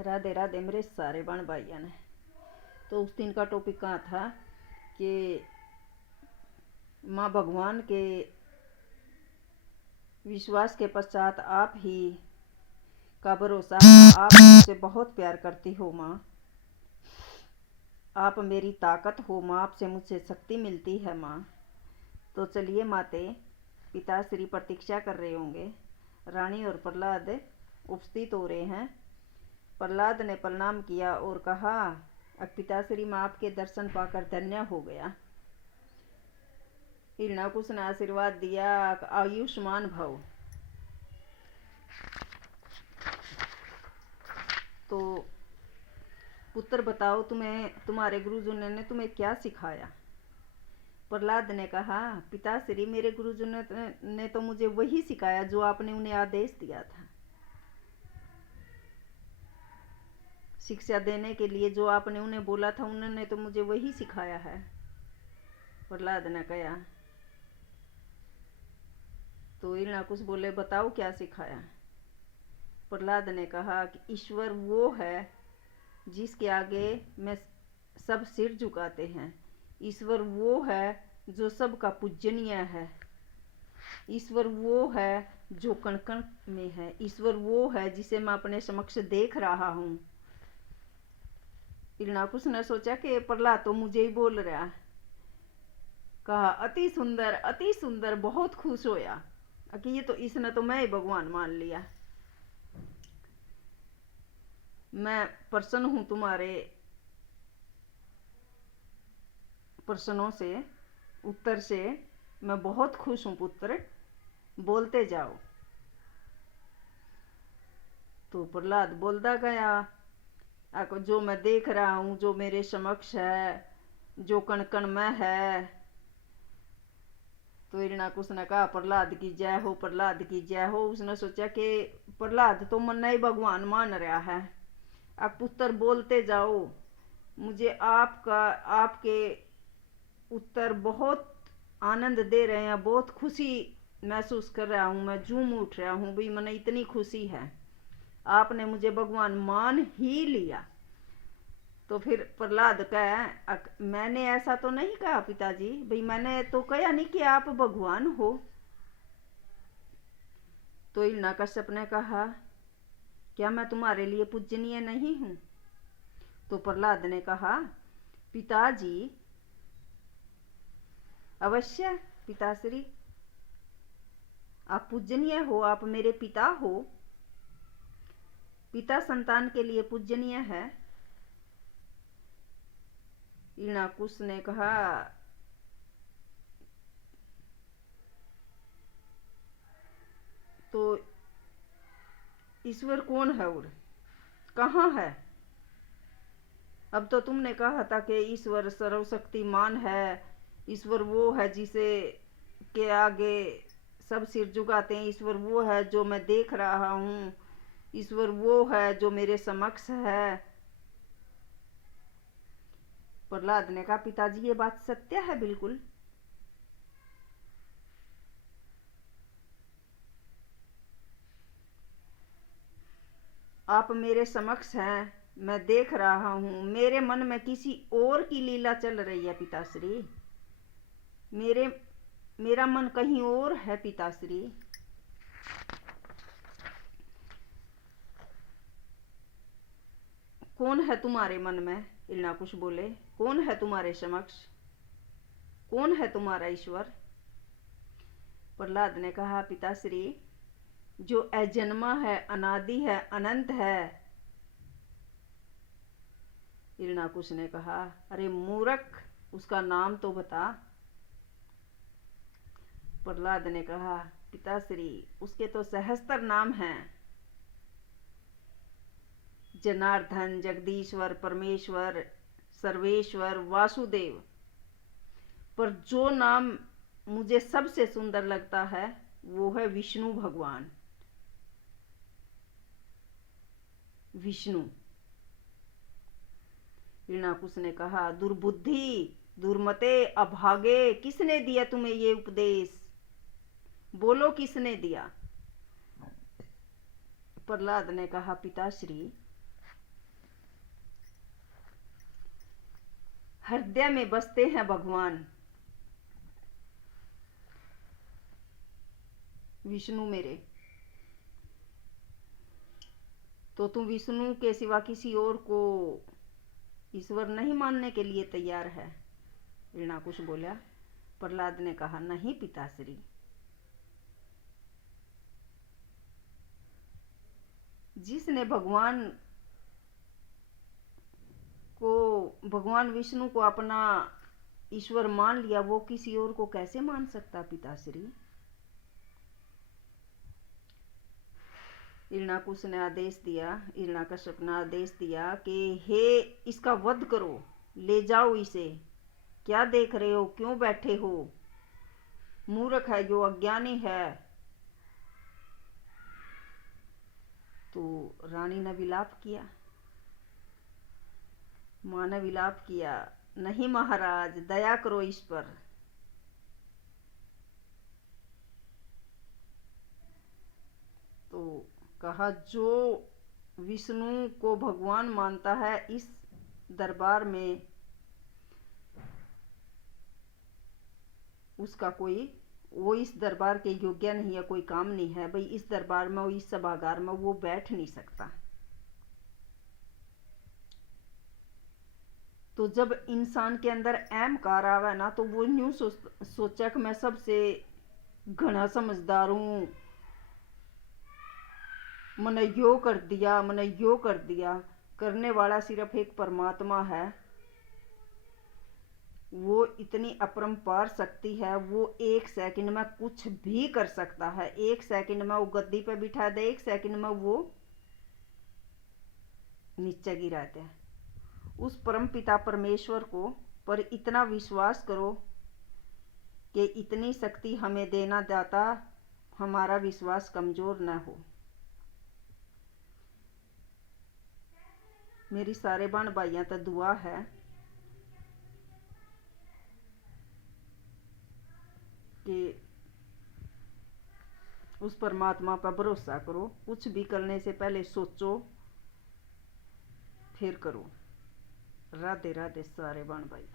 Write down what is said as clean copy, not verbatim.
राधे राधे मेरे सारे बहन भाइयों ने। तो उस दिन का टॉपिक कहाँ था कि माँ भगवान के विश्वास के पश्चात आप ही का भरोसा आप मुझसे बहुत प्यार करती हो माँ, आप मेरी ताकत हो माँ, आपसे मुझे शक्ति मिलती है माँ। तो चलिए माते पिताश्री प्रतीक्षा कर रहे होंगे। रानी और प्रहलाद उपस्थित हो रहे हैं। प्रहलाद ने प्रणाम किया और कहा, पिताश्री मैं आपके दर्शन पाकर धन्य हो गया। हिरण्याकुश ने आशीर्वाद दिया, आयुष्मान भव। तो पुत्र बताओ, तुम्हारे गुरुजन ने तुम्हें क्या सिखाया? प्रहलाद ने कहा, पिताश्री मेरे गुरुजन ने तो मुझे वही सिखाया जो आपने उन्हें आदेश दिया था। शिक्षा देने के लिए जो आपने उन्हें बोला था, उन्होंने तो मुझे वही सिखाया है। प्रहलाद ने कहा। तो हिरण्याकुश बोले, बताओ क्या सिखाया? प्रहलाद ने कहा कि ईश्वर वो है जिसके आगे में सब सिर झुकाते हैं। ईश्वर वो है जो सबका पूजनीय है। ईश्वर वो है जो कण कण में है। ईश्वर वो है जिसे मैं अपने समक्ष देख रहा हूँ। हिरण्याकुश ने सोचा कि प्रहलाद तो मुझे ही बोल रहा है। कहा, अति सुंदर अति सुंदर, बहुत खुश होया कि ये तो इसने तो मैं ही भगवान मान लिया। मैं प्रसन्न हूं तुम्हारे प्रश्नों से, उत्तर से मैं बहुत खुश हूं पुत्र, बोलते जाओ। तो प्रहलाद बोलता गया, जो मैं देख रहा हूं, जो मेरे समक्ष है, जो कण कण में है। तो हिरण्याकुश ने कहा, प्रहलाद की जय हो, प्रहलाद की जय हो। उसने सोचा कि प्रहलाद तो मन ही भगवान मान रहा है। अब पुत्र बोलते जाओ, मुझे आपके उत्तर बहुत आनंद दे रहे हैं, बहुत खुशी महसूस कर रहा हूँ, मैं झूम उठ रहा हूँ भाई, मैंने इतनी खुशी है, आपने मुझे भगवान मान ही लिया। तो फिर प्रहलाद कहा, मैंने ऐसा तो नहीं कहा पिताजी, भाई मैंने तो कहा नहीं कि आप भगवान हो। तो हिरण्याकश्यप ने कहा, क्या मैं तुम्हारे लिए पूजनीय नहीं हूं? तो प्रहलाद ने कहा, पिताजी अवश्य पिताश्री, आप पूजनीय हो, आप मेरे पिता हो। पिता संतान के लिए पूजनीय है। हिरण्याकुश ने कहा, तो ईश्वर कौन है और कहाँ है? अब तो तुमने कहा था कि ईश्वर सर्वशक्तिमान है, ईश्वर वो है जिसे के आगे सब सिर झुकाते हैं, ईश्वर वो है जो मैं देख रहा हूँ, ईश्वर वो है जो मेरे समक्ष है। प्रहलाद ने कहा, पिताजी ये बात सत्य है बिल्कुल। आप मेरे समक्ष हैं, मैं देख रहा हूँ, मेरे मन में किसी और की लीला चल रही है पिताश्री, मेरा मन कहीं और है पिताश्री। कौन है तुम्हारे मन में? हिरण्याकुश बोले, कौन है तुम्हारे समक्ष? कौन है तुम्हारा ईश्वर? प्रहलाद ने कहा, पिताश्री जो अजन्मा है, अनादि है, अनंत है। हिरण्याकुश ने कहा, अरे मूर्ख, उसका नाम तो बता। प्रहलाद ने कहा, पिताश्री उसके तो सहस्त्र नाम हैं, जनार्दन, जगदीश्वर, परमेश्वर, सर्वेश्वर, वासुदेव। पर जो नाम मुझे सबसे सुंदर लगता है वो है विष्णु भगवान। विष्णु। हिरण्याकुश ने कहा, दुर्बुद्धि, दुर्मते, अभागे, किसने दिया तुम्हें ये उपदेश? बोलो किसने दिया? प्रहलाद ने कहा, पिताश्री हृदय में बसते हैं भगवान। विष्णु मेरे, तो तू विष्णु के सिवा किसी और को ईश्वर नहीं मानने के लिए तैयार है? हिरण्याकुश बोला। प्रहलाद ने कहा, नहीं पिताश्री, जिसने भगवान विष्णु को अपना ईश्वर मान लिया, वो किसी और को कैसे मान सकता पिताश्री? हिरण्याकुश ने आदेश दिया, हिरण्याकश्यप ने आदेश दिया कि हे, इसका वध करो, ले जाओ इसे। क्या देख रहे हो, क्यों बैठे हो? मूर्ख है जो, अज्ञानी है। तो रानी ने विलाप किया, मां ने विलाप किया, नहीं महाराज, दया करो इस पर। तो कहा, जो विष्णु को भगवान मानता है, इस दरबार में उसका वो इस दरबार के योग्य नहीं है, कोई काम नहीं है भाई। इस दरबार में, इस सभागार में वो बैठ नहीं सकता। तो जब इंसान के अंदर अहंकार आवे ना, तो वो न्यू सोचा कि मैं सबसे घना समझदार हूं, मैंने यो कर दिया, मैंने यो कर दिया। करने वाला सिर्फ एक परमात्मा है। वो इतनी अपरंपार शक्ति है, वो एक सेकंड में कुछ भी कर सकता है। एक सेकंड में वो गद्दी पे बिठा दे, एक सेकंड में वो नीचे गिरा दे। उस परम पिता परमेश्वर को पर इतना विश्वास करो कि इतनी शक्ति हमें देना दाता हमारा विश्वास कमजोर न हो। मेरी सारे बहन भाइयों तो दुआ है कि उस परमात्मा पर भरोसा करो। कुछ भी करने से पहले सोचो, फिर करो। राधे राधे सारे बहन भाई।